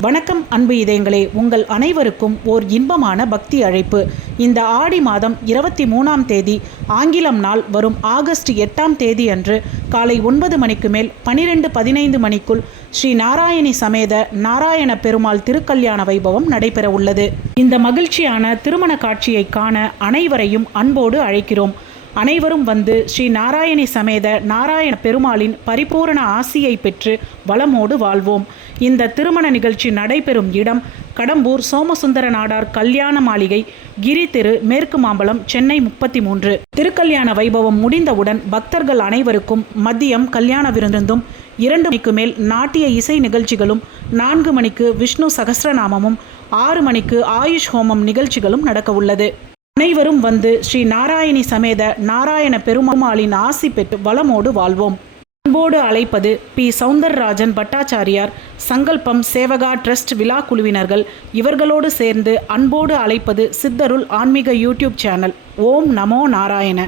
வணக்கம் அன்பு இதயங்களே. உங்கள் அனைவருக்கும் ஓர் இன்பமான பக்தி அழைப்பு. இந்த ஆடி மாதம் இருபத்தி மூணாம் தேதி ஆங்கிலம் நாள் வரும் ஆகஸ்ட் எட்டாம் தேதி அன்று காலை ஒன்பது மணிக்கு மேல் பனிரெண்டு பதினைந்து மணிக்குள் ஸ்ரீ நாராயணி சமேத நாராயண பெருமாள் திருக்கல்யாண வைபவம் நடைபெற உள்ளது. இந்த மகிழ்ச்சியான திருமண காட்சியை காண அனைவரையும் அன்போடு அழைக்கிறோம். அனைவரும் வந்து ஸ்ரீ நாராயணி சமேத நாராயண பெருமாளின் பரிபூரண ஆசியை பெற்று வளமோடு வாழ்வோம். இந்த திருமண நிகழ்ச்சி நடைபெறும் இடம் கடம்பூர் சோமசுந்தர நாடார் கல்யாண மாளிகை கிரி தெரு மேற்கு மாம்பலம் சென்னை முப்பத்தி மூன்று திருக்கல்யாண வைபவம் முடிந்தவுடன் பக்தர்கள் அனைவருக்கும் மதியம் கல்யாண விருந்தும் இரண்டு மணிக்கு மேல் நாட்டிய இசை நிகழ்ச்சிகளும் நான்கு மணிக்கு விஷ்ணு சகசிரநாமமும் ஆறு மணிக்கு ஆயுஷ் ஹோமம் நிகழ்ச்சிகளும் நடக்க உள்ளது அனைவரும் வந்து ஸ்ரீ நாராயணி சமேத நாராயண பெருமாளின் ஆசி பெற்று வளமோடு வாழ்வோம். அன்போடு அழைப்பது பி. சவுந்தரராஜன் பட்டாச்சாரியார். சங்கல்பம் சேவகா ட்ரஸ்ட் விழா குழுவினர்கள். இவர்களோடு சேர்ந்து அன்போடு அழைப்பது சித்தருள் ஆன்மீக யூடியூப் சேனல். ஓம் நமோ நாராயண.